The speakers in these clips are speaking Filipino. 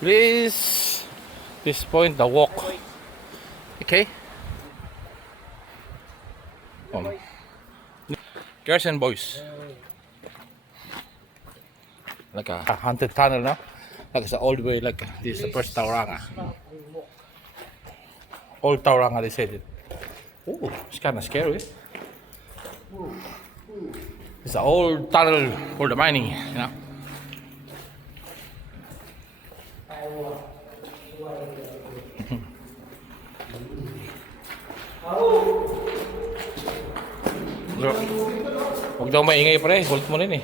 this point the walk. Okay. Girls and boys. Like a haunted tunnel now. Like it's all the way like this is the first Tauranga. Old Tauranga they said it. Oh, it's kinda scary. It's an old tunnel for the mining, you know. Huwag daw maingay pre, hold mo rin eh.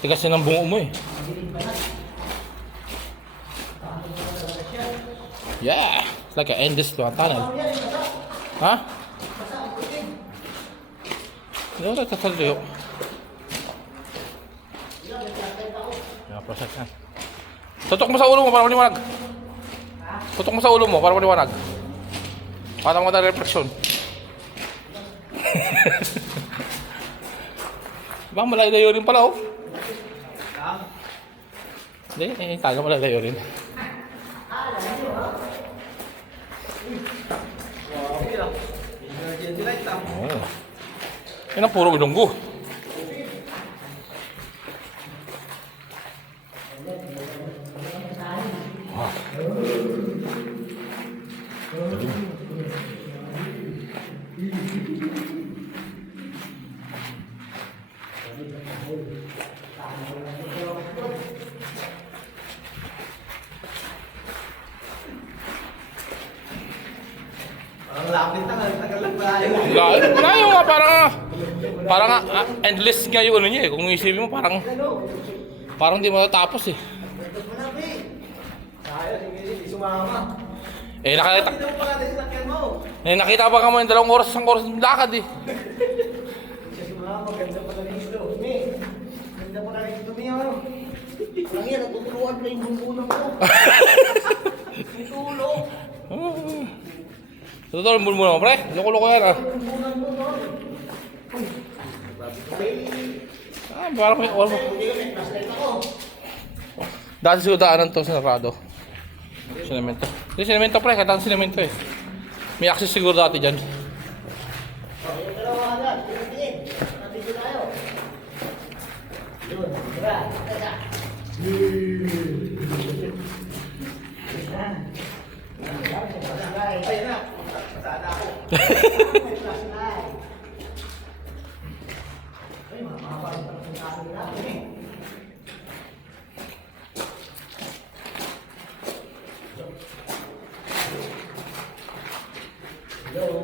Tigas yun ang bungo mo eh. Yeah, it's like an endless tunnel. Ha? Hindi ko nagtatalyo. Process yan. Tutok mo sa ulo mo para maliwanag. Tutok mo sa ulo mo para maliwanag. Para maganda refleksyon. Bang malayo rin pala oh. Hindi, taga malayo rin. Oh. Yan ang puro bilunggo. Ang lapit na, tagal lang malayo. Malayo nga, parang endless nga yung ano niya eh. Kung isipin mo, parang di matatapos eh. Sayang, sumama. Nakita pa ka mo yung 2 oras, 1 oras ng lakad eh. Siya sumama, ganda pa rin ito. Ganda pa rin ito, Mia. Parang yan, natutuluan pa yung bumbunan ko. May tulog. Totoo yung bulmula mo, pre. Loko-loko yan ah. Bumbunan mo, no? Parang may oras. Dati siguro daanan to sa Narado. Sinemento. Hindi sinemento pre, kahit ang sinemento eh. May access siguro dati dyan. Yung dalawa agad, tingin. Natigil tayo. Yun, tira. Ay na, masada ako. Ay, mamahaba yung kaso nila. Hello.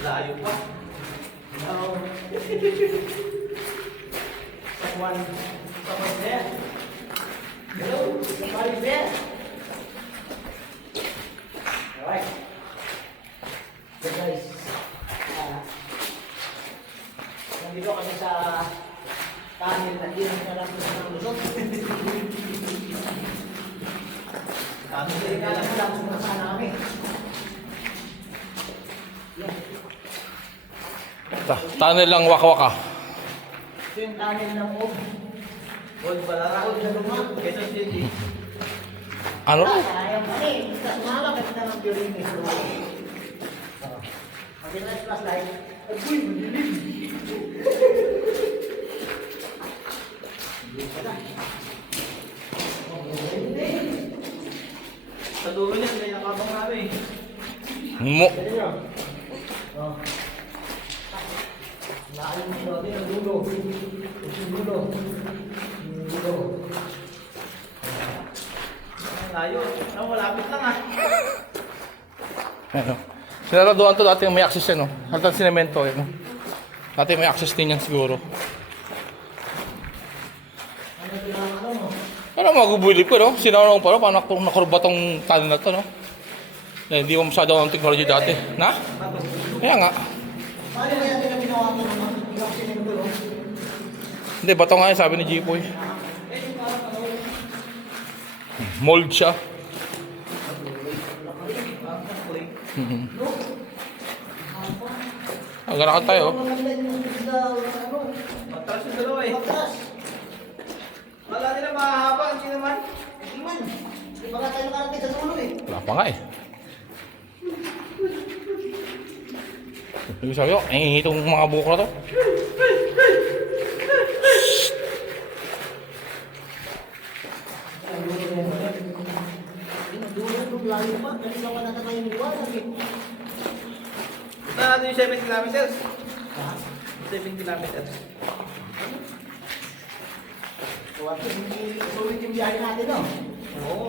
Layo pa. Hello. Someone there. Hello. Somebody there. Alright. So guys, nandito kami sa tunnel na hindi namin alam kung saan ang lusot. Tunnel na alam kung saan kami. Tunnel lang waka-waka. Ito yung tunnel ng Old. Old Balara. Old na lumang. Quezon City. Ano? Ayaw pa rin. Sumama ka na ng violin ni Suro. Mag-ilang flashlight. Agoy, madilim. Sa dulo niya, may nakabang namin. Mo. Oh. Lalim siya din ang dulo. Ang dulo. Ang dulo. Layo. Malapit lang ah. Ano? Sinaraduan to dati may access yan, no? Hantang sinemento, no? Dati may access din yan siguro. Ano pinaka mo? Pero magubulit ko, no? Sinarong pa, no? Paano nakurba tong tunnel na to, no? Hindi mo masyado ang technology dati. Na? Kaya nga. Paano kaya nila ginawa mo naman? Ilang sinimento, no? Hindi, bato nga yun, sabi ni Jipoy. Mold siya. Ganakan tayo. Matras yung dalawa eh. Wala nila mahahaba, hindi naman. naman. Hindi pa nga tayo nakarating sa dulo eh. Wala pa nga eh. Yung sabi ko, itong mga buko na to. Layo pa, kanina pa natatay yung liwanag eh. Punta natin yung 7 kilometers. 7 kilometers. So at least hindi sulit yung biyahe natin no? Oo.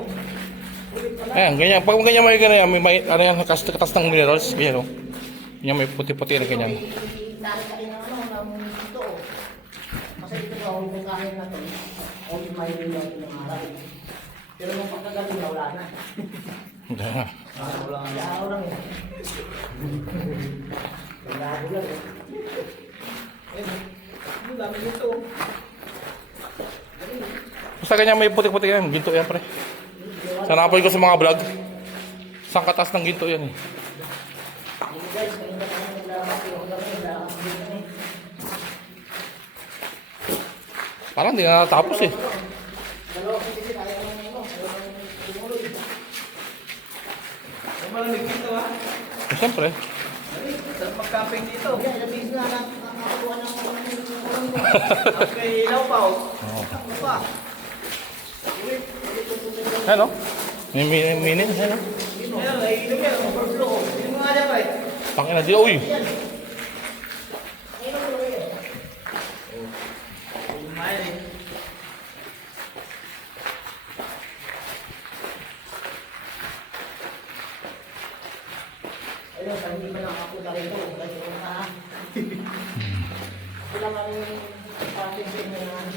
Sulit pala. Ayan, ganyan. Pag ganyan may ganyan, may ano yan, katas ng minerals. Ganyan o. Ganyan may puti-puti na ganyan. Nakita rin ng ng dito. Kasi ito ba, huwag yung kain na ito. O yung may natin ng araw. Pero nung pagkagaling na wala na. Ganyan. Araw lang eh. Araw lang eh. Ang dami dito. Basta ganyan may puti-puti yan. Ginto yan pre. Sa napoy ko sa mga vlog. Isang katas ng ginto yan eh. Hindi guys, kanina pa kami naglabas yung gabi. Naglalakad dito eh. Parang hindi na natapos eh. Dalawa kasi kaya naman ano. Tumuloy. Ang malamig dito ha. Eh, siyempre. Sarap mag-camping dito. Kaya labis na nakakakuha ng ulang ko. Ang may ilaw pa oh. Ano pa? Ano? May minutes ano? Ayan, naiinom yan. Overflow. Hindi mo nga dyan pa eh. Pangina di uy. Kumain eh. Ayun, sa hindi pa nakapunta rito. Kasi kung sila kami ating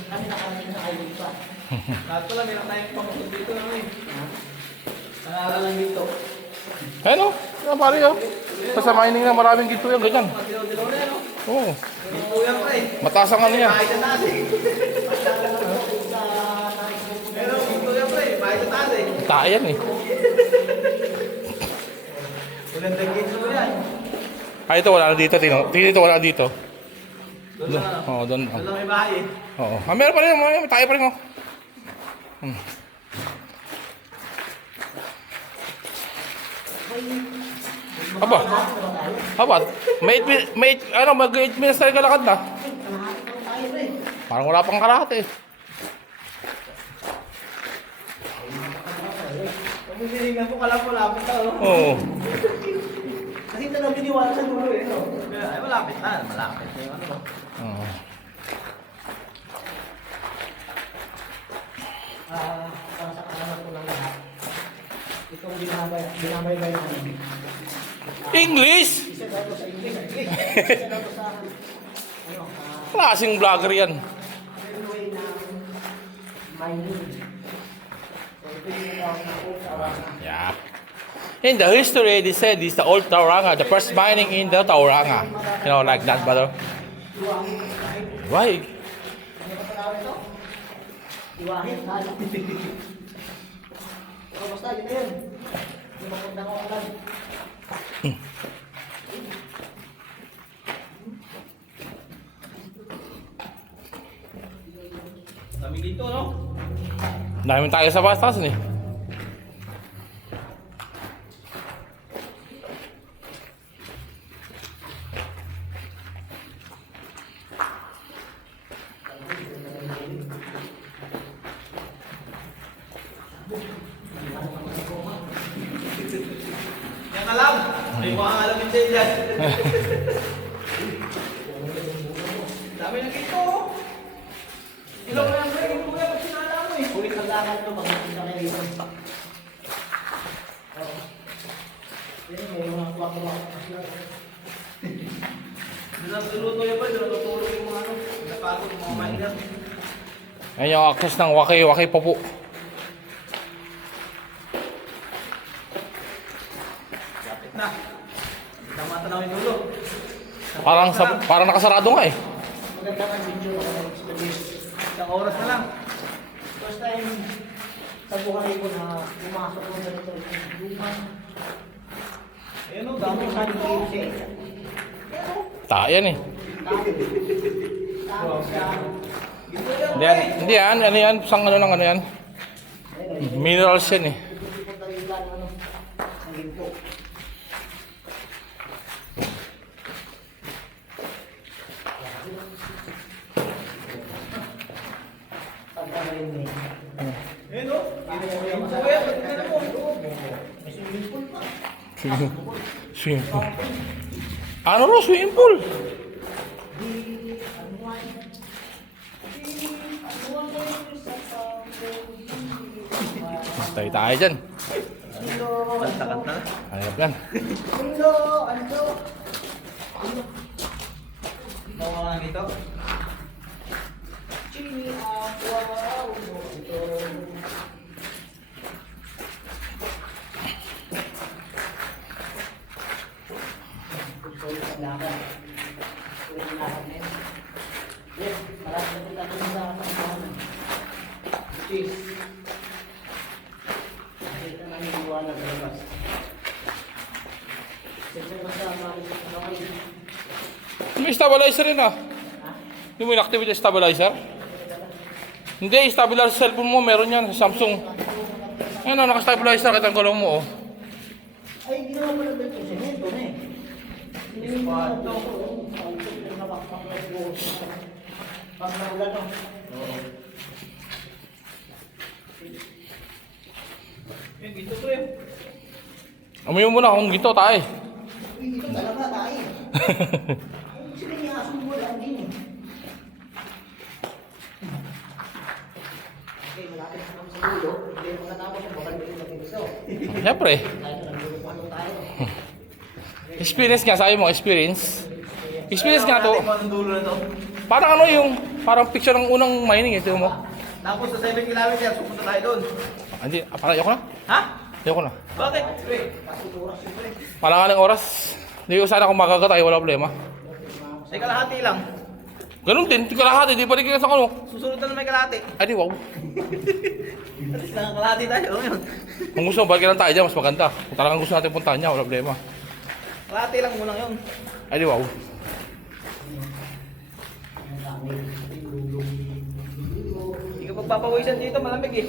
kami nakarating sa island pa. Lahat pala, meron tayong pangusod dito ano eh. Nangaral lang dito. Ano? Yan pare oh. Basta mining na maraming ginto yan. Ganyan. Dilaw-dilaw na yan oh. Oo. Dito yan pa eh. Mataas ang ano yan. Bahay sa taas eh. Pero dito yan pa eh. Bahay sa taas eh. Tae yan eh. Ulan dagit mo yan. Ah, ito wala na dito. Tingnan dito wala dito. Doon lang ano. Oo, doon. Doon lang may bahay eh. Oo. Ah, meron pa rin. May tayo pa rin oh. Aba. Aba. Ano, mag-8 minutes tayo kalakad na. Parang wala pang kalahati eh. Kung binilingan ko kalapit na oh. Oo. Kasi ito na biniwala sa dulo eh. No? Ay malapit na. Malapit na yung ano ba. Oo. Para sa kalaman ko ng lahat. Itong binabay-bay namin. English? Isa daw to sa English. Isa daw to sa Klaseng vlogger yan. railway ng mining. So ito yung tawag na old Tauranga. Yeah. In the history, they said it's the old Tauranga, the first mining in the Tauranga. You know, like that, brother. Iwahit. Kahit Why? ano pa tawag ito? Iwahit. Lalo. So basta yun na yun. Yung mapunta ko ulan. Dami dito no? Daming tayo sa bastas eh. Yan alam. May mga alamin din dyan. Dami na dito oh. Ilaw na lang kayo. Ito kaya pag sinala mo eh. Uwi kailangan ito magpunta kayo dito. Oo. Yan, may mga kwak-kwak. Luluto yan pa. Lulutulog yung mga ano. Napagod yung mga mahirap. Ayan yung access ng waki po po. Lapit na. Tama tanaw yung dulo. Parang nakasarado nga eh. Maganda nga video. Isang oras na lang. First time sa buhay ko na pumasok ko na ito yung lumang Ayun o, dami dami sa sa games eh. Pero, Tayan eh. tapos siya, Dito yan. Hindi yan. Ano yan? Sang ano lang ano yan? ayun, Minerals yan eh. Hindi po tayo lang, ano, ng ginto. Pagkakaroon mo eh. Ayun o. Yung kuya, tignan mo. May swimming pool pa. Swimming pool. Ano ro, swimming pool? Tayo dyan. Kanta-kanta na. Hanap yan. Ano? Ano? Nawa ka dito. Chini aqua. May stabilizer rin ah. Hindi mo in-activate yung stabilizer? Hindi, stabilizer sa cellphone mo, meron yan sa Samsung. Ayun o, naka-stabilizer, kitang gulong mo oh. Ay, ginawa pa lang dito. Semento na eh. Hindi mo ito. Pag naulan no? Yung ginto to yun. Amoy mo na kung ginto tayo. Uy, ito talaga tayo. Sila niya asong mo lang din eh. Okay, malapit na naman sa dulo. Hindi mo katapos ang babalik yung mag-ibiso. Siyempre. Tayo na lang ano tayo. Experience nga, sabi mo, experience. Experience nga to. Tingnan mo anong dulo na to. Parang ano yung, parang picture ng unang mining eh, tingnan mo. Tapos sa 7 kilometers, pupunta tayo doon. Hindi, parang ayoko na. Ha? Ayoko na. Bakit? Parang nga ng oras. Hindi ko sana kung makagat tayo, wala problema. May kalahati lang. Ganun din, kalahati, di pa rin kita sa ano. Susunod na may kalahati. Ay di, wow. At least nakakalahati tayo ngayon. Kung gusto mo, balikan lang tayo dyan, mas maganda. Kung talagang gusto natin puntahan niya, wala problema. Kalahati lang muna yun. Ay di, wow. Hindi ka pagpapawisan dito, malamig eh.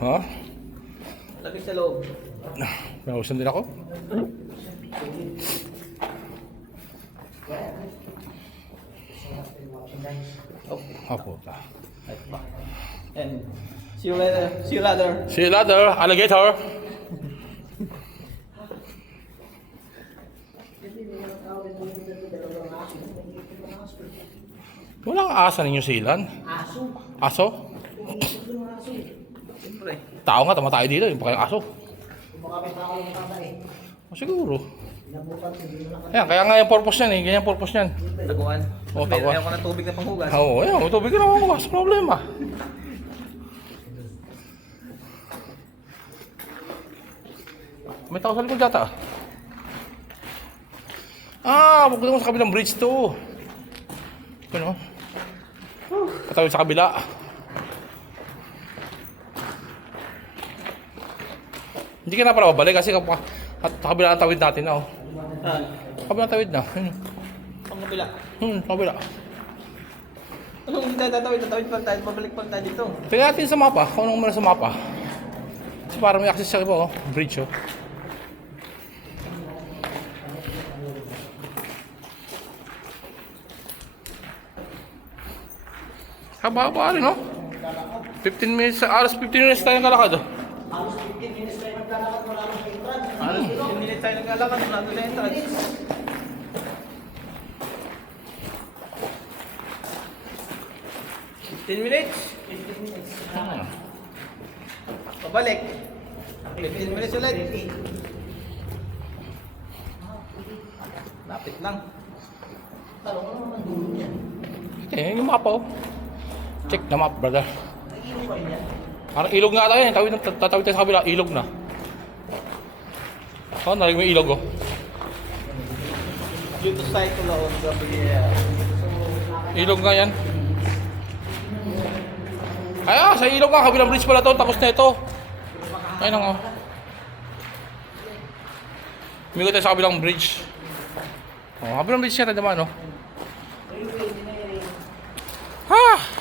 Ha? Malamig sa loob. Nausan din ako. Oh, Puta. right back. And see you later. See you later. See you later, alligator. Walang asa ninyo silan. Aso. Aso? Siyempre. Tao nga, tama tayo dito. Yung pa kayong aso. Kung baka may tao yung tata eh. Siguro. Inabutan, hindi mo na Ayan, kaya nga yung purpose niyan eh. Ganyan yung purpose niyan. Taguan. Oh, Meron taguan. ako ng tubig na panghugas. Oo, ayan. May tubig ka naman bukas. Problema. May tao sa likod yata. Ah, huwag naman sa kabilang bridge to. Ano? Patawid sa kabila. Hindi ka na pala babalik kasi at kabila ang tawid natin na oh. Ah, Kabila ang tawid na. pang kapila. Kabila. Anong hindi tatawid pa tayo, pabalik pa tayo dito. Tingnan natin sa mapa, kung anong muna sa mapa. Kasi parang may access sa iba oh, bridge oh. Haba-haba rin oh. 15 minutes, alas 15 minutes tayo kalakad oh. halos 15 minutes tayo maglalakad mula ng entrance. Halos 15 minutes tayo naglalakad mula doon sa entrance. 15 minutes. 15 minutes. Pabalik. 15 minutes ulit. Lapit lang. Talo ko naman dulo niyan. Eh, yung mapa oh. Check the map, brother. Nag-inom pa rin yan. Parang ilog nga tayo, tatawid tayo sa kabila, ilog na. Oh, narinig mo yung ilog oh. Due to cycle of Gabriel. Ilog nga yan. Ay, sa ilog nga, kabilang bridge pala to, tapos na ito. Ayun na nga. Umigot tayo sa kabilang bridge. Oh, kabilang bridge yan, naman, no? Ha!